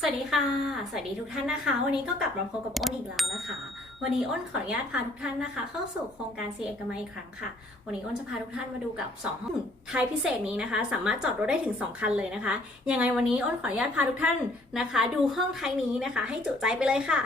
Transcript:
สวัสดีค่ะ สวัสดีทุกท่านนะคะ วันนี้ก็กลับมาพบกับอ้นอีกแล้วนะคะ วันนี้อ้นขออนุญาตพาทุกท่านนะคะ เข้าสู่โครงการซีเอกมัยอีกครั้งค่ะ วันนี้อ้นจะพาทุกท่านมาดูกับ2ห้องท้ายพิเศษนี้นะคะ สามารถจอดรถได้ถึง 2 คันเลยนะคะ ยังไงวันนี้อ้นขออนุญาตพาทุกท่านนะคะ ดูห้องท้ายนี้นะคะ ให้จุใจไปเลยค่ะ